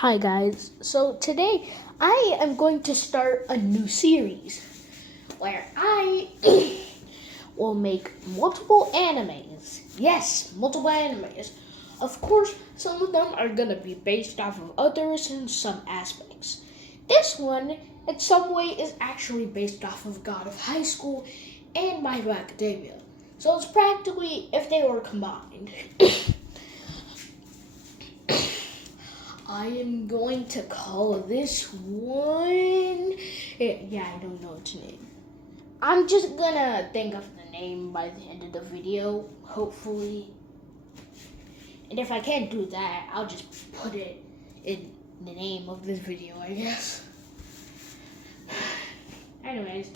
Hi guys, so today I am going to start a new series where I will make multiple animes. Yes, multiple animes. Of course, some of them are gonna be based off of others in some aspects. This one, in some way, is actually based off of God of High School and My Hero Academia. So it's practically if they were combined. I am going to call this one. Yeah, I don't know its name. I'm just gonna think of the name by the end of the video, hopefully. And if I can't do that, I'll just put it in the name of this video, I guess. Anyways,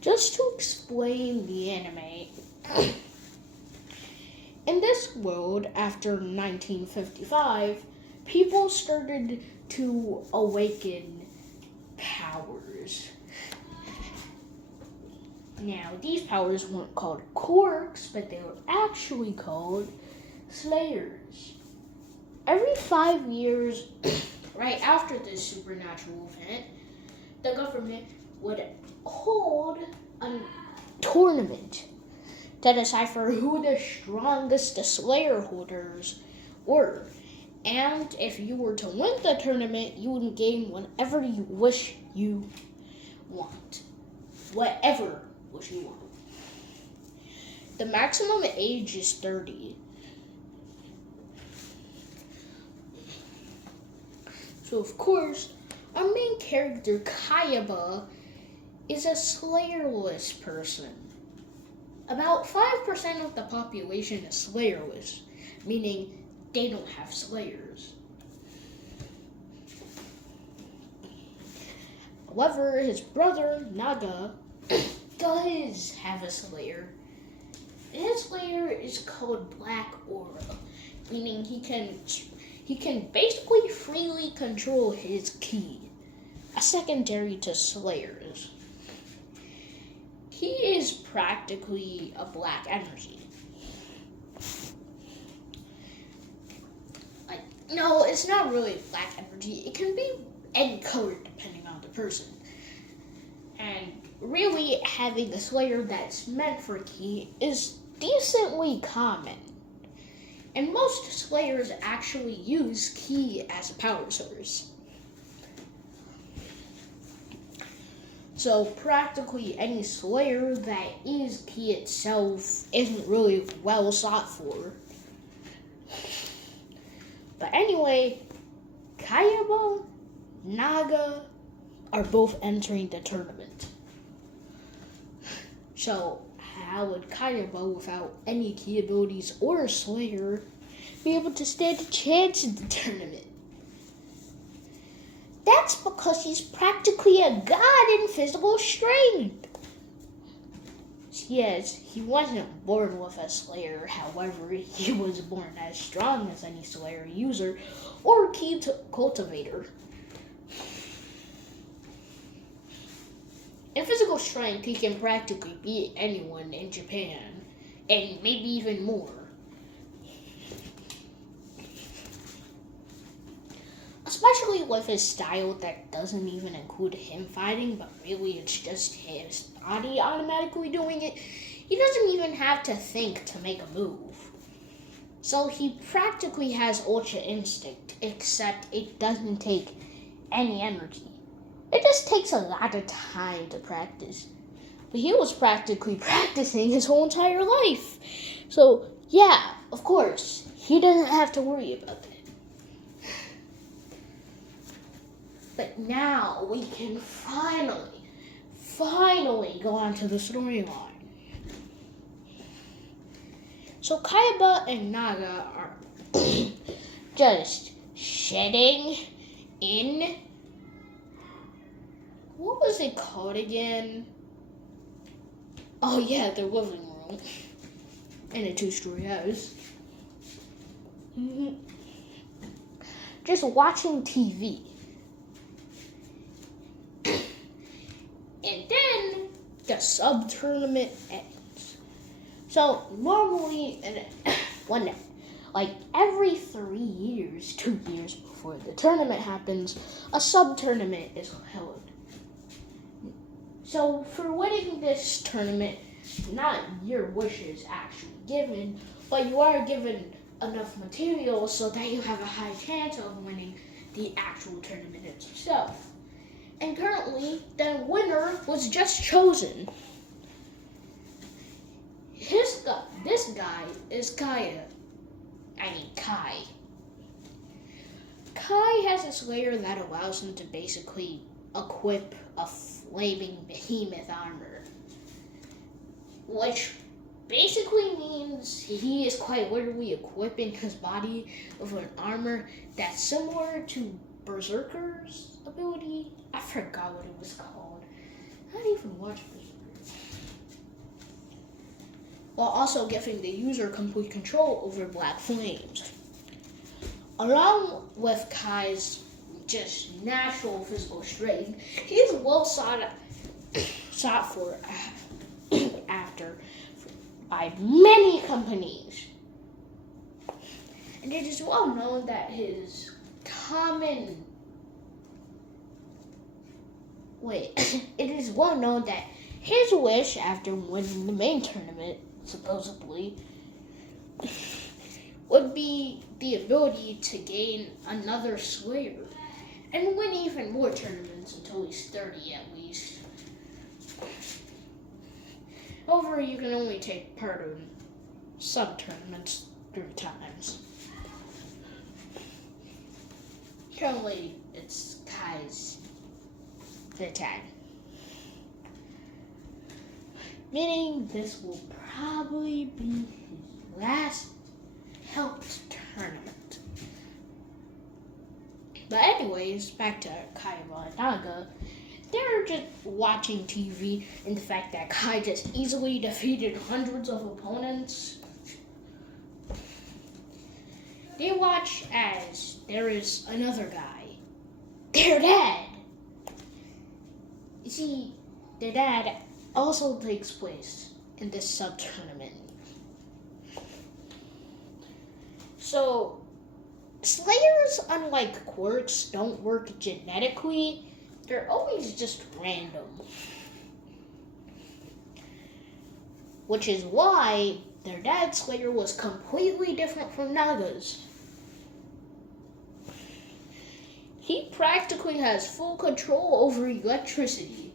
just to explain the anime. In this world, after 1955, people started to awaken powers. Now, these powers weren't called quirks, but they were actually called slayers. Every 5 years, right after this supernatural event, the government would hold a tournament to decipher who the strongest slayer holders were. And if you were to win the tournament, you would gain whatever you wish you want. Whatever wish you want. The maximum age is 30. So of course, our main character, Kayaba, is a slayerless person. About 5% of the population is slayerless, meaning they don't have slayers. However, his brother, Naga, does have a slayer. And his slayer is called Black Aura, meaning he can basically freely control his ki, a secondary to slayers. He is practically a black energy. No, it's not really black energy. It can be any color depending on the person. And really, having a slayer that's meant for ki is decently common. And most slayers actually use ki as a power source. So practically any slayer that is ki itself isn't really well sought for. But anyway, Kayaba, Naga are both entering the tournament. So how would Kayaba, without any ki abilities or a slayer, be able to stand a chance in the tournament? That's because he's practically a god in physical strength. Yes, he wasn't born with a slayer, however, he was born as strong as any slayer user or ki cultivator. In physical strength, he can practically beat anyone in Japan, and maybe even more. Especially with his style that doesn't even include him fighting, but really it's just his body automatically doing it. He doesn't even have to think to make a move. So he practically has Ultra Instinct, except it doesn't take any energy. It just takes a lot of time to practice. But he was practically practicing his whole entire life. So yeah, of course, he doesn't have to worry about that. But now we can finally go on to the storyline. So Kayaba and Naga are just sitting in, what was it called again? Oh yeah, their living room in a 2-story house. Just watching TV. And then the sub-tournament ends. So normally, Like every 3 years, 2 years before the tournament happens, a sub-tournament is held. So for winning this tournament, not your wish is actually given, but you are given enough material so that you have a high chance of winning the actual tournament itself. And currently, the winner was just chosen. This guy is Kai. Kai has a Slayer that allows him to basically equip a flaming behemoth armor, which basically means he is quite literally equipping his body with an armor that's similar to Berserker's ability. I forgot what it was called. I didn't even watch Berserker. While also giving the user complete control over Black Flames. Along with Kai's just natural physical strength, he is well sought for after by many companies. And it is well known that it is well known that his wish after winning the main tournament, supposedly, would be the ability to gain another Slayer and win even more tournaments until he's 30 at least. However, you can only take part in sub-tournaments 3 times. Currently, it's Kai's third time. Meaning this will probably be his last helped tournament. But anyways, back to Kai and Naga. They're just watching TV and the fact that Kai just easily defeated hundreds of opponents. They watch as there is another guy, their dad. You see, their dad also takes place in this sub-tournament. So, Slayers, unlike quirks, don't work genetically. They're always just random. Which is why their dad's Slayer was completely different from Naga's. He practically has full control over electricity,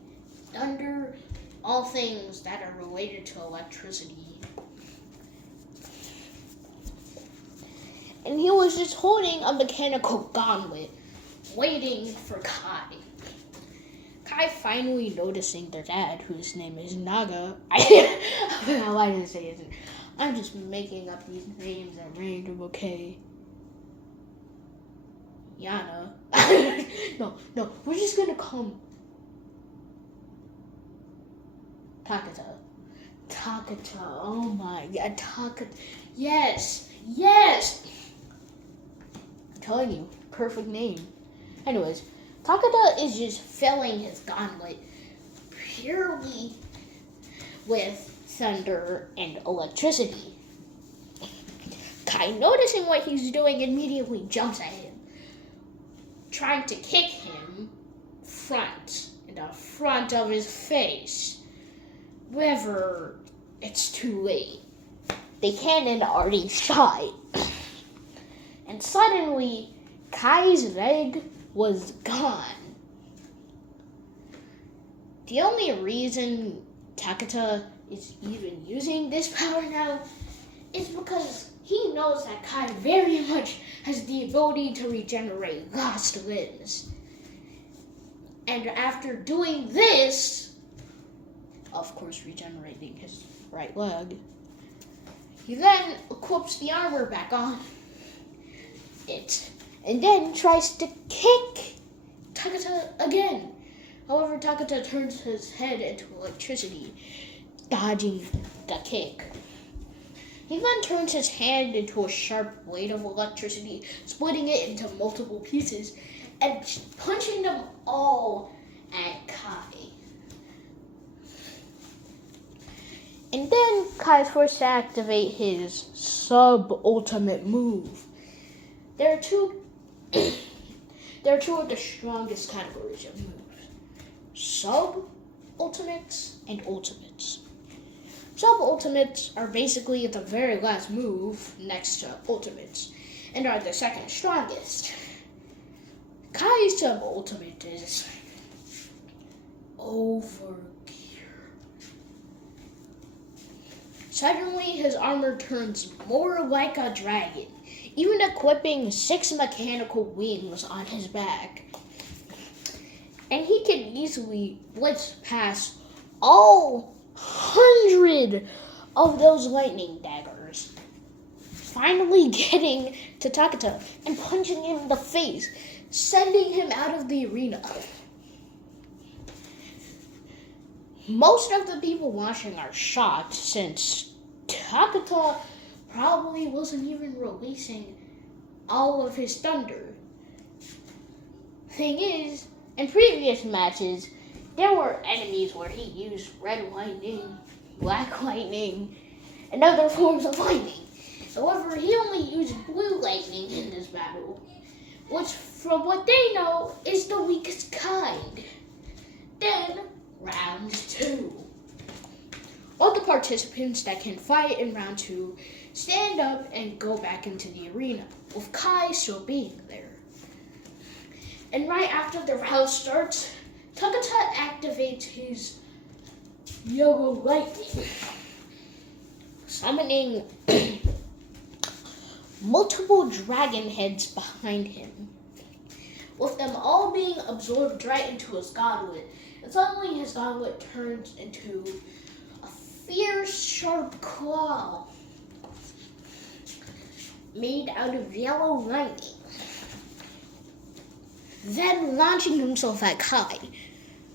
thunder, all things that are related to electricity. And he was just holding a mechanical gauntlet, waiting for Kai. Kai finally noticing their dad, whose name is Naga. I didn't say it. I'm just making up these names at random, okay? Yana. No, we're just gonna call him Takata, oh my god, Takata. Yes! I'm telling you, perfect name. Anyways, Takata is just filling his gauntlet purely with thunder and electricity. Kai, noticing what he's doing, immediately jumps at him, trying to kick him in the front of his face. However, it's too late. The cannon already shot. And suddenly, Kai's leg was gone. The only reason Takata is even using this power now is because he knows that Kai very much has the ability to regenerate lost limbs. And after doing this, of course regenerating his right leg, he then equips the armor back on it, and then tries to kick Takata again. However, Takata turns his head into electricity, dodging the kick. He then turns his hand into a sharp blade of electricity, splitting it into multiple pieces, and punching them all at Kai. And then Kai is forced to activate his sub-ultimate move. There are two of the strongest categories of moves: sub-ultimates and ultimates. Sub-ultimates are basically the very last move next to ultimates and are the second strongest. Kai's sub-ultimate is Overgear. Suddenly, his armor turns more like a dragon, even equipping 6 mechanical wings on his back. And he can easily blitz past all 100 of those lightning daggers, finally getting to Takata and punching him in the face, sending him out of the arena. Most of the people watching are shocked since Takata probably wasn't even releasing all of his thunder. Thing is, in previous matches, there were enemies where he used red lightning, black lightning, and other forms of lightning. However, he only used blue lightning in this battle, which, from what they know, is the weakest kind. Then, round 2. All the participants that can fight in round 2 stand up and go back into the arena, with Kai still being there. And right after the round starts, Takata activates his yellow lightning, summoning multiple dragon heads behind him, with them all being absorbed right into his gauntlet. And suddenly his gauntlet turns into a fierce, sharp claw made out of yellow lightning. Then launching himself at Kai,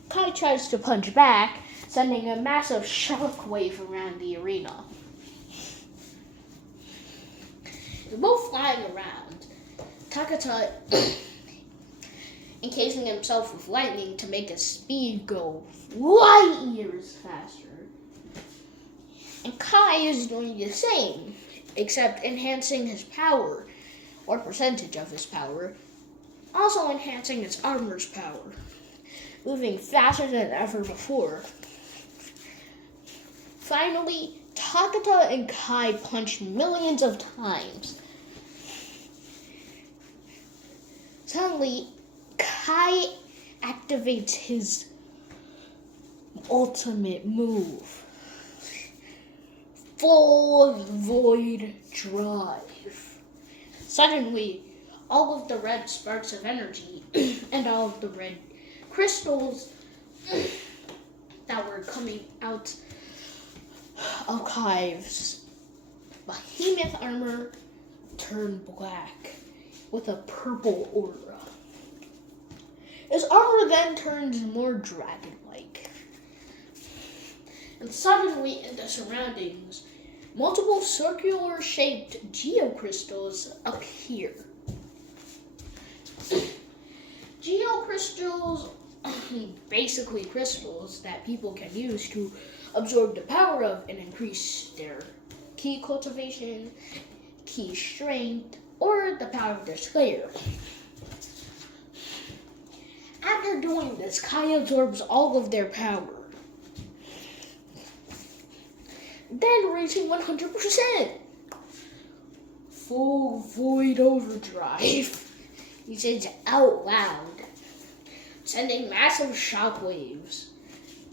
Kai tries to punch back, sending a massive shockwave around the arena. They're both flying around, Takata encasing himself with lightning to make his speed go light years faster. And Kai is doing the same, except enhancing his power, or percentage of his power, also enhancing his armor's power, moving faster than ever before. Finally, Takata and Kai punch millions of times. Suddenly, Kai activates his ultimate move, Full Void Drive. Suddenly, all of the red sparks of energy and all of the red crystals that were coming out of Kai's behemoth armor turned black with a purple aura. His armor then turns more dragon-like. And suddenly, in the surroundings, multiple circular-shaped geocrystals appear. Geocrystals are basically crystals that people can use to absorb the power of and increase their ki cultivation, ki strength, or the power of their slayer. After doing this, Kai absorbs all of their power, then reaching 100%. Full Void Overdrive. He says out loud, sending massive shockwaves.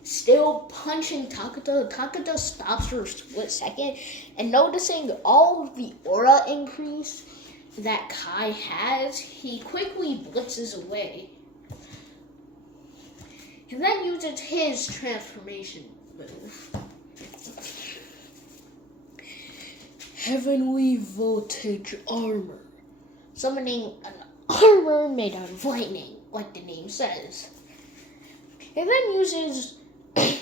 Still punching Takata. Takata stops for a split second, and noticing all of the aura increase that Kai has, he quickly blitzes away. He then uses his transformation move. Heavenly Voltage Armor, summoning an armor made out of lightning, like the name says. He then uses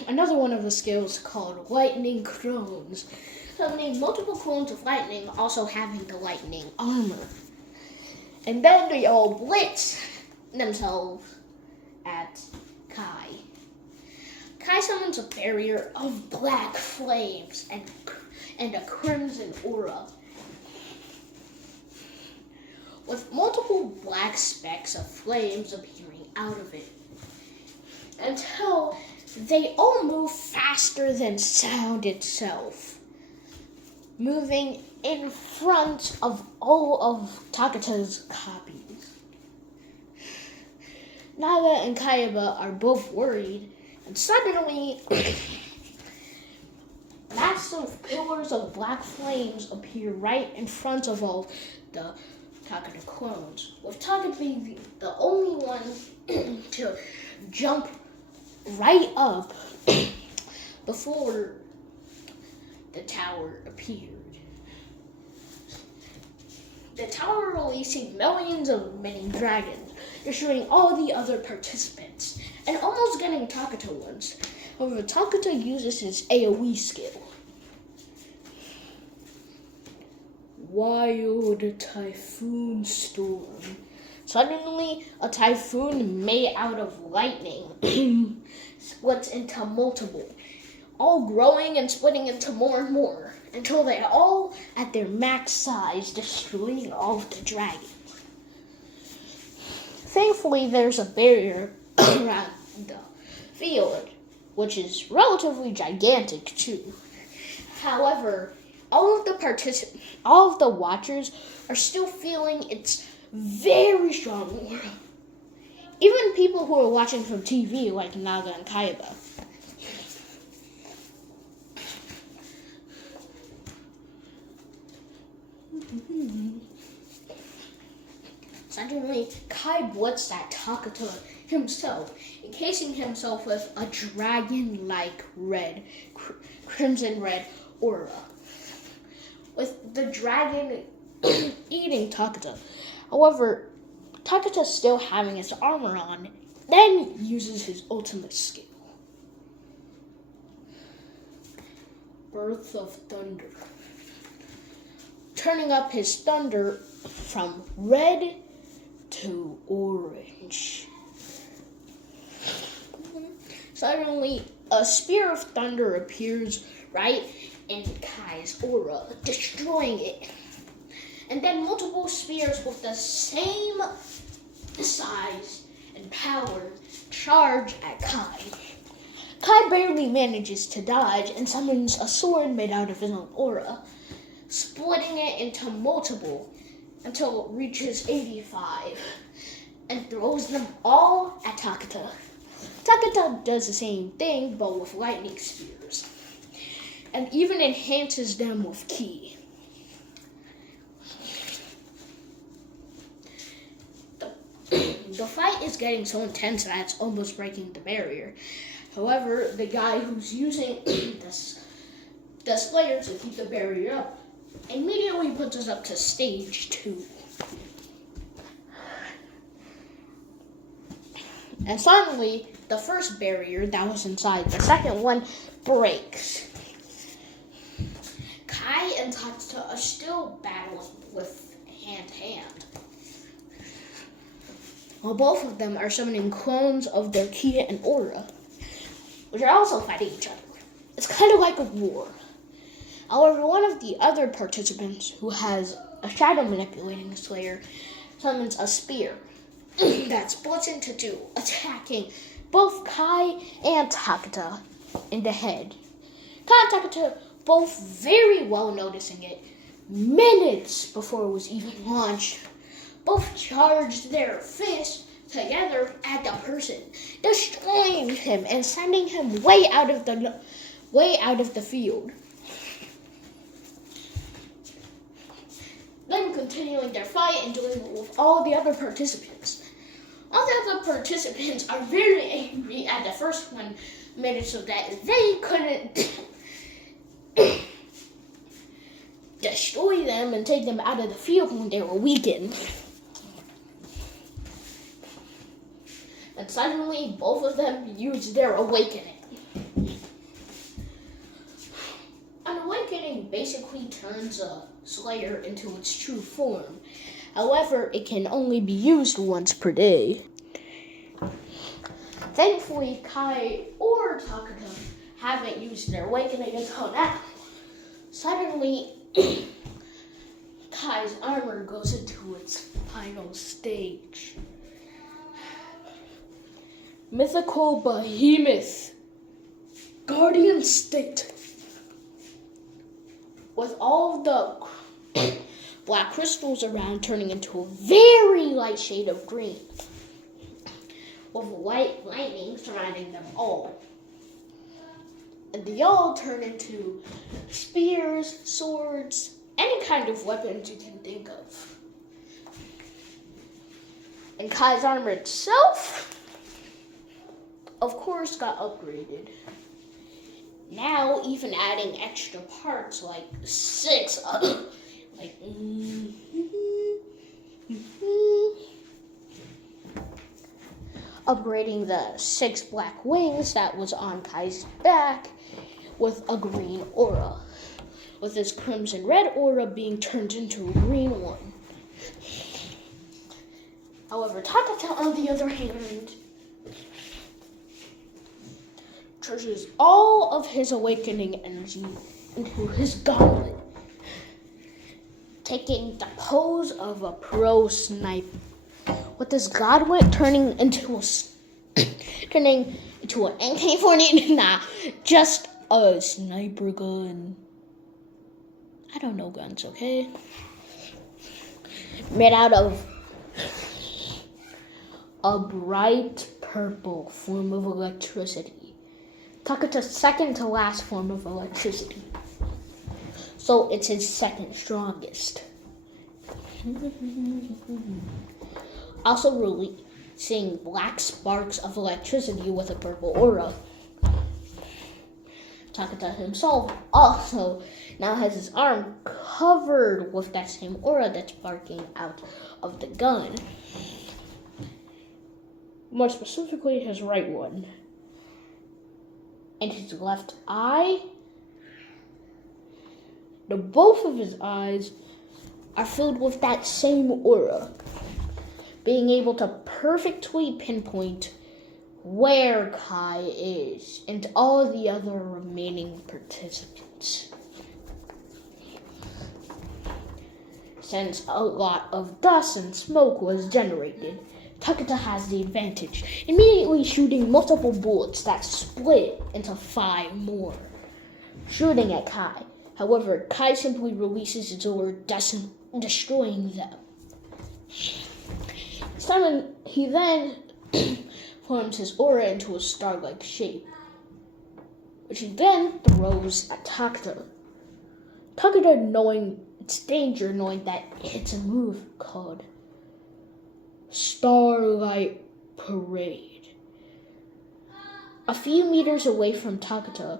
another one of the skills called Lightning Clones, summoning multiple clones of lightning, also having the lightning armor. And then they all blitz themselves at Kai. Kai summons a barrier of black flames and a crimson aura, with multiple black specks of flames appearing out of it, until they all move faster than sound itself, moving in front of all of Takata's copies. Naga and Kaiba are both worried, and suddenly massive pillars of black flames appear right in front of all the Takata clones, with Takata being the only one to jump right up before the tower appeared. The tower releasing millions of mini dragons, destroying all the other participants, and almost getting Takata once. However, Takata uses his AoE skill. Wild Typhoon Storm. Suddenly, a typhoon made out of lightning splits into multiple, all growing and splitting into more and more, until they all at their max size, destroying all of the dragons. Thankfully, there's a barrier around the field, which is relatively gigantic too. However, all of the watchers are still feeling its very strong aura. Even people who are watching from TV, like Naga and Kaiba. Suddenly, Kai blits at Takata himself, encasing himself with a dragon-like crimson red aura, with the dragon eating Takata. However, Takata still having his armor on, then uses his ultimate skill. Birth of Thunder. Turning up his thunder from red to orange. Suddenly, a spear of thunder appears right in Kai's aura, destroying it. And then multiple spears with the same size and power charge at Kai. Kai barely manages to dodge and summons a sword made out of his own aura, splitting it into multiple until it reaches 85 and throws them all at Takata. Takata does the same thing but with lightning spears, and even enhances them with ki. The fight is getting so intense that it's almost breaking the barrier. However, the guy who's using the Slayer to keep the barrier up immediately puts us up to stage 2. And suddenly, the first barrier that was inside the second one breaks. Kai and Takata are still battling with hand-to-hand, while both of them are summoning clones of their ki and aura, which are also fighting each other. It's kind of like a war. However, one of the other participants, who has a shadow manipulating Slayer, summons a spear that splits into 2, attacking both Kai and Takata in the head. Kai and Takata both very well noticing it minutes before it was even launched. Both charged their fists together at the person, destroying him and sending him way out of the field. Then continuing their fight and doing it with all the other participants. All the other participants are very angry at the first one minute so that they couldn't destroy them and take them out of the field when they were weakened. And suddenly, both of them use their awakening. An awakening basically turns a Slayer into its true form. However, it can only be used once per day. Thankfully, Kai or Takuta haven't used their awakening until now. Suddenly, Kai's armor goes into its final stage. Mythical Behemoth, Guardian State. With all the black crystals around turning into a very light shade of green, with white lightning surrounding them all. And they all turn into spears, swords, any kind of weapons you can think of. And Kai's armor itself, of course, got upgraded. Now, even adding extra parts like 6, upgrading the 6 black wings that was on Kai's back with a green aura, with his crimson red aura being turned into a green one. However, Takuta, on the other hand, charges all of his awakening energy into his gauntlet, taking the pose of a pro sniper, with his gauntlet turning into an AK-47, not just a sniper gun. I don't know guns, okay? Made out of a bright purple form of electricity. Takuta's second to last form of electricity. So it's his second strongest. Also releasing black sparks of electricity with a purple aura. Takuta himself also now has his arm covered with that same aura that's sparking out of the gun. More specifically, his right one. And his left eye, both of his eyes are filled with that same aura, being able to perfectly pinpoint where Kai is and all the other remaining participants. Since a lot of dust and smoke was generated, Takuta has the advantage, immediately shooting multiple bullets that split into 5 more, shooting at Kai. However, Kai simply releases his aura, destroying them. He then forms his aura into a star-like shape, which he then throws at Takuta. Takuta, knowing its danger, knowing that it's a move called Starlight Parade. A few meters away from Takuta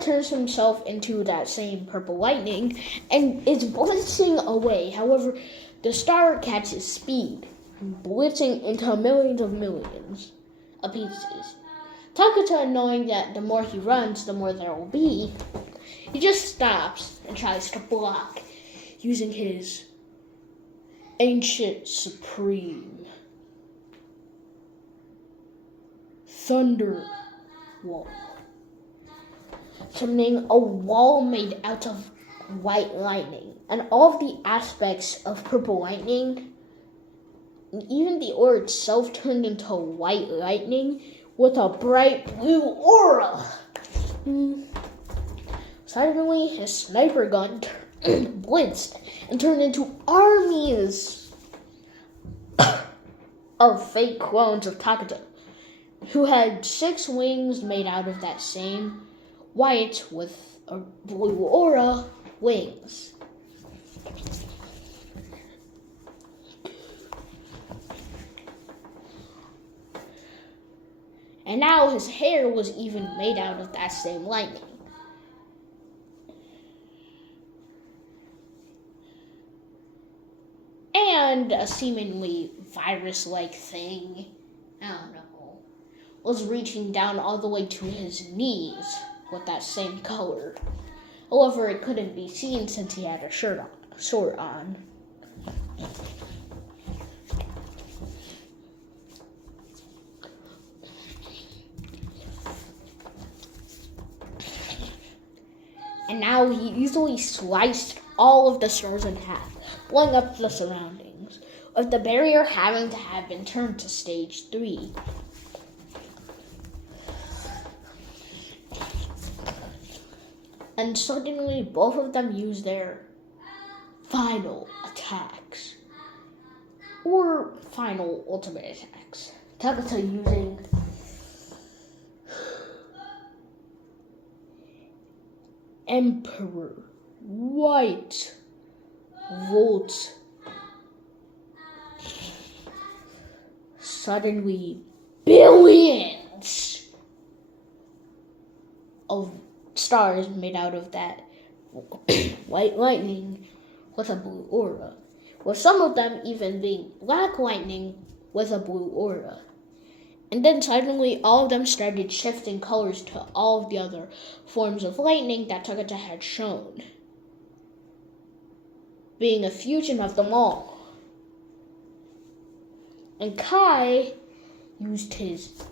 turns himself into that same purple lightning and is blitzing away. However, the star catches speed, blitzing into millions of pieces. Takuta, knowing that the more he runs, the more there will be, he just stops and tries to block using his Ancient Supreme Thunder Wall, summoning a wall made out of white lightning, and all of the aspects of purple lightning, and even the aura itself turned into white lightning with a bright blue aura. Suddenly, his sniper gun blitzed and turned into armies of fake clones of Takuta, who had 6 wings made out of that same white with a blue aura wings. And now his hair was even made out of that same lightning. And a seemingly virus-like thing, I don't know, was reaching down all the way to his knees with that same color. However, it couldn't be seen since he had a short on. and now he easily sliced all of the stars in half, blowing up the surroundings, with the barrier having to have been turned to stage 3. And suddenly, both of them use their final attacks, or final ultimate attacks. Takata using Emperor White Volt. Suddenly, billions of stars made out of that white lightning with a blue aura, with some of them even being black lightning with a blue aura. And then suddenly all of them started shifting colors to all of the other forms of lightning that Takata had shown, being a fusion of them all. And Kai used his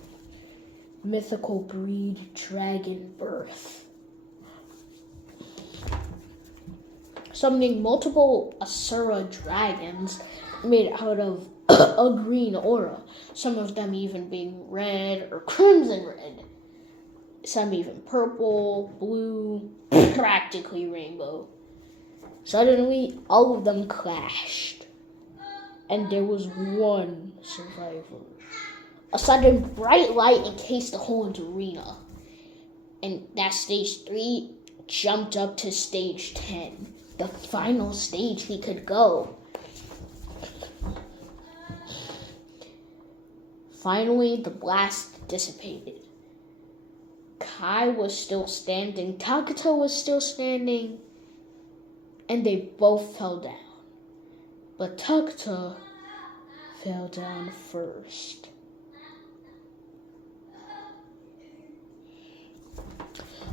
mythical breed Dragon Birth, summoning multiple Asura dragons made out of a green aura, some of them even being red or crimson red, some even purple, blue, practically rainbow. Suddenly, all of them clashed, and there was one survivor. A sudden bright light encased the whole arena, and that stage 3 jumped up to stage 10, the final stage he could go. Finally, the blast dissipated. Kai was still standing, Takata was still standing, and they both fell down. But Takata fell down first.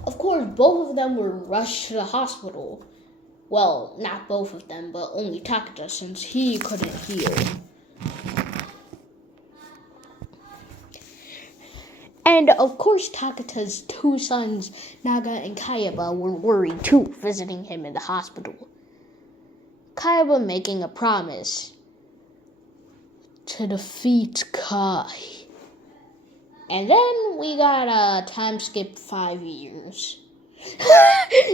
Of course, both of them were rushed to the hospital. Well, not both of them, but only Takata, since he couldn't heal. And of course, Takata's 2 sons, Naga and Kayaba, were worried too, visiting him in the hospital. Kayaba making a promise to defeat Kai. And then we got a time skip 5 years.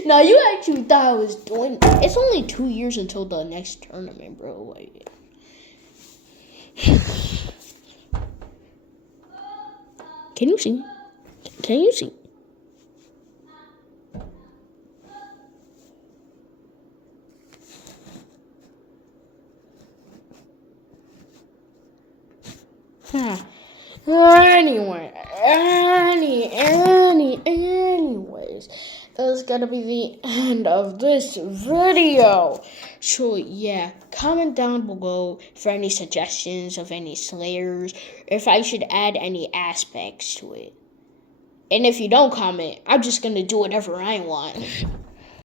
Now, you actually thought I was doing... It's only 2 years until the next tournament, bro. Like... Can you see? Can you see? Anyways, that's gonna be the end of this video. So yeah, comment down below for any suggestions of any Slayers, if I should add any aspects to it. And if you don't comment, I'm just gonna do whatever I want.